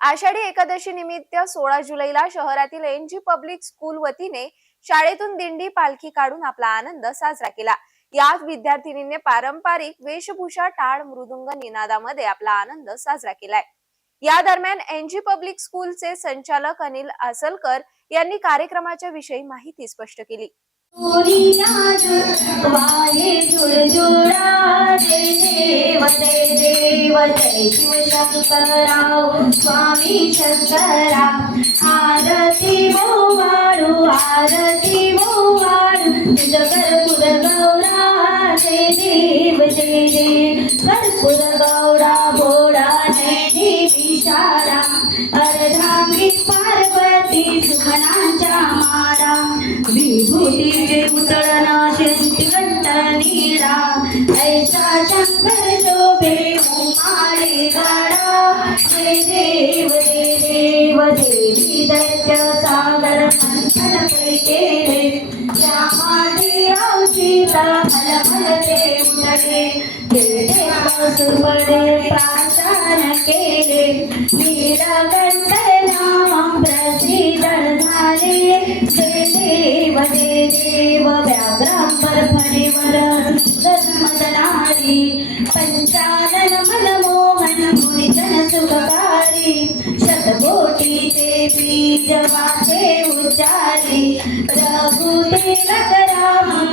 आषाढी एकादशी निमित्त सोळा जुलैला शहरातील एन जी पब्लिक स्कूल वतीने शाळेतून दिंडी पालखी काढून आपला आनंद साजरा केला. यात विद्यार्थिनींनी पारंपरिक वेशभूषा टाळ मृदुंग निनादामध्ये आपला आनंद साजरा केलाय. या दरम्यान एन जी पब्लिक स्कूलचे संचालक अनिल आसलकर यांनी कार्यक्रमाच्या विषयी माहिती स्पष्ट केली. वाहे जुड जुडा जय देव जय देव जय शिव स्वामी शंकरा आरती वाळू आरती वाळू तुझ कर्पूर गौरा जय देव जय देव कर्पूर गौरा भोळा जय देवी शाळा अर्धांगी पार्वती सुमनांच्या मारा विभूतीचे उतळणा शेंतिगंत ऐसा शंकर शोभे उमाळे गाडा देव देव देवी दैत्य सागर मंथन केले श्यामाजी ते उठले तेथे सुपडे प्रार्थना केले नीलकंठ नाम प्रसिद्ध झाले. देव जय देव व्याघ्रांबर फणीवर मदनारी पंचानन मनमोहन मुनिजन सुखकारी शतकोटी देवी जवाचे उच्चारी रघुदेव नगर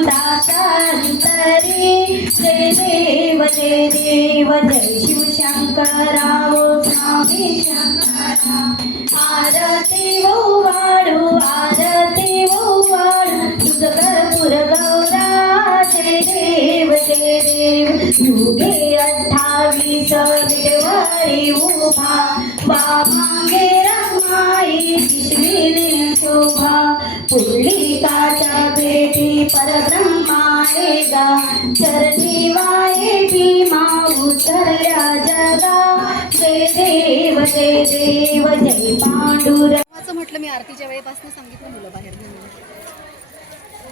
दासांतरी जय देव जय देव जय शिव शंकराव स्वामी शंकरा आरती वो वाळू आरती वो वाळू तुझ कर्पूर गौरा जय देव जय देव युगे अठ्ठावीस विडवरी उभा वामागे रमाई विश्विनी शोभा पुंडलिकाच्या भेटी परब्रह्माएगा चरणी वाये भीमा उतरल्या जगा जय देव जय देव जय पांडुर असं म्हटलं मी आरतीच्या वेळेपासून सांगितलं मुलं बाहेर.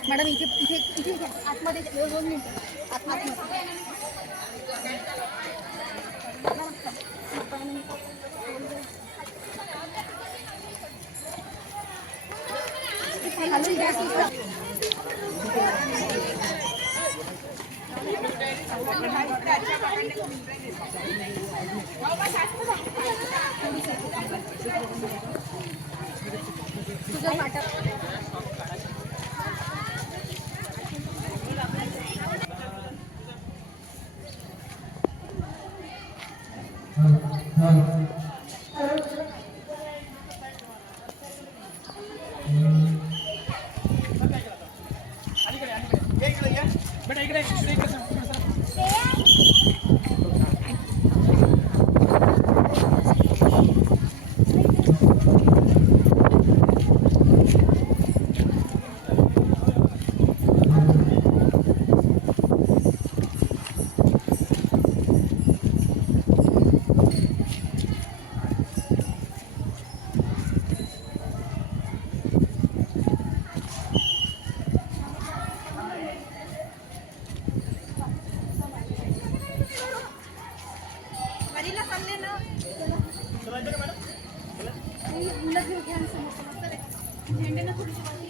मॅडम इथे इथे इथे आतमध्ये दोन मिनिटं. आतमध्ये Thank uh you. -huh. तुझं वाटप हो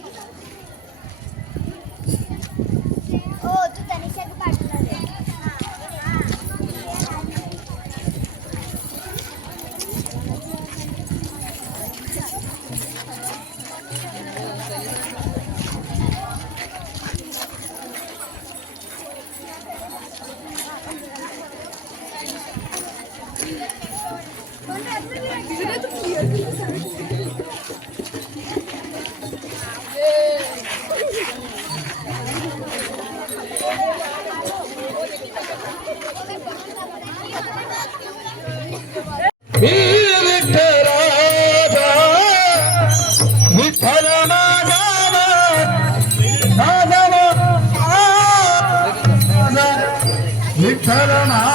Tell him how.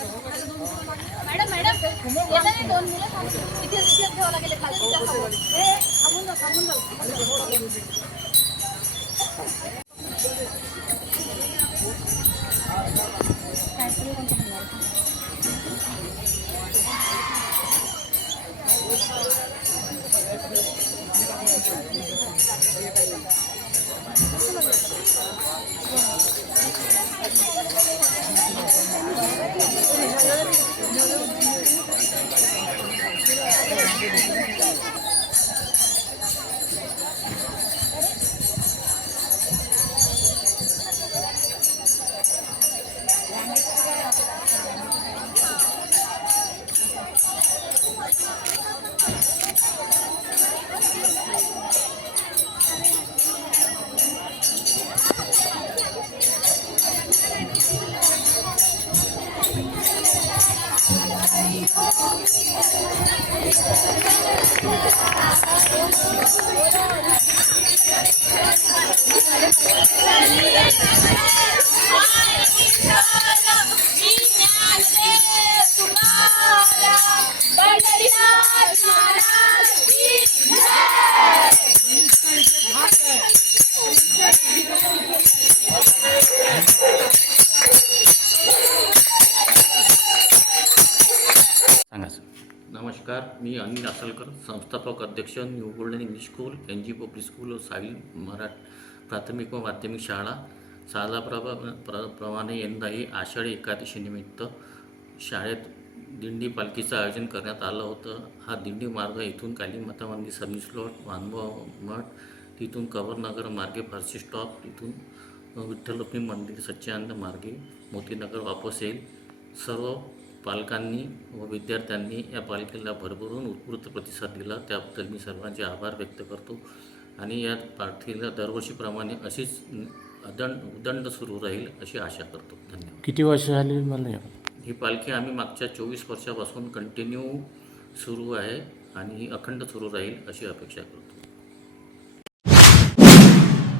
Madam madam दोन मुलं इथे इथे ठेवावं लागेल प्लास्टिकच्या समोर ए, थांबून जाऊ थांबून जाऊ. kidding. सर नमस्कार मी अनिल आसलकर संस्थापक अध्यक्ष new golden English school N G public school Sahil मराठ प्राथमिक व माध्यमिक शाळा. सालाप्रमा प्र प्रमाणे यंदाही आषाढी एकादशीनिमित्त शाळेत दिंडी पालखीचं आयोजन करण्यात आलं होतं. हा दिंडी मार्ग इथून कालीमाता मंदिर सर्व्हिस रोड मठ तिथून कवरनगर मार्गे फारसी स्टॉप तिथून विठ्ठलक्ष्मी मंदिर सच्चिदानंद मार्गे मोतीनगर वापस येईल. सर्व पालकांनी व विद्यार्थ्यांनी या पालखीला भरभरून उत्स्फूर्त प्रतिसाद दिला. त्याबद्दल मी सर्वांचे आभार व्यक्त करतो. आणि या पालखीला दरवर्षीप्रमाणे अशीच अदंड उदंड सुरू राहील अशी आशा करतो. धन्यवाद. किती वर्ष झाली मला ही पालखी आम्ही मागच्या चोवीस वर्षापासून कंटिन्यू सुरू आहे आणि ही अखंड सुरू राहील अशी अपेक्षा करतो.